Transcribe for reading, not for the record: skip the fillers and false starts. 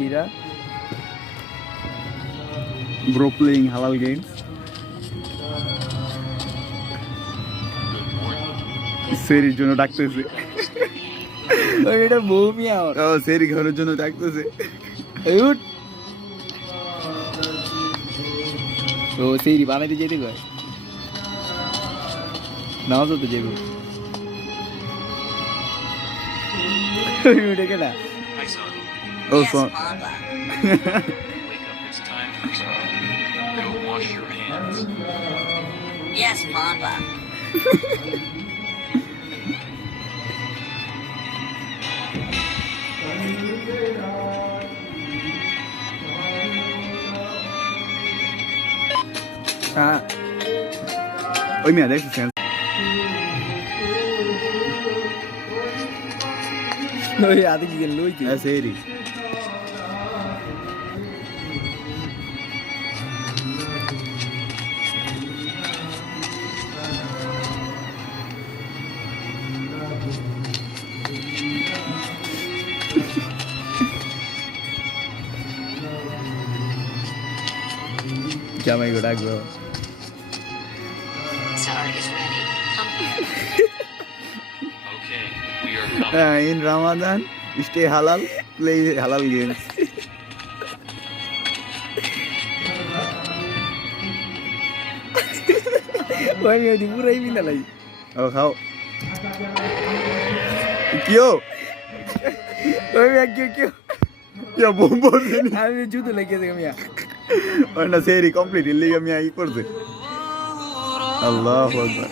কিরা Bro playing halal games. সেরির জন্য ডাকতেছে। ওই এটা বউমি আমার ও সেরি ঘরের জন্য ডাকতেছে। এই উঠ ও সেই বানাইতে যেতে কয় নামাজ হতে যাবো ওই উঠে কেনা Hi, son. Oh, Yes, so Papa. Wake up. It's time for school. Go wash your hands. Yes, Papa. হ্যাঁ ওই মেয়ে দেখছিস ওই আদি কি গেল ওই সেরি জামাই গো ডাকবো Sorry is ready. Come here. Okay, we are coming. in Ramadan stay halal play halal games ওই মেয়ে দি পুরাই মিনা লাই ও খাও কিও ওই মেয়ে কি কি কিও বোম্বো দিনি আমি জুতো লেগে গেছে মিয়া ওনা সেরি কমপ্লিট ইল্লিগা মিয়া ই করছে আল্লাহু আকবার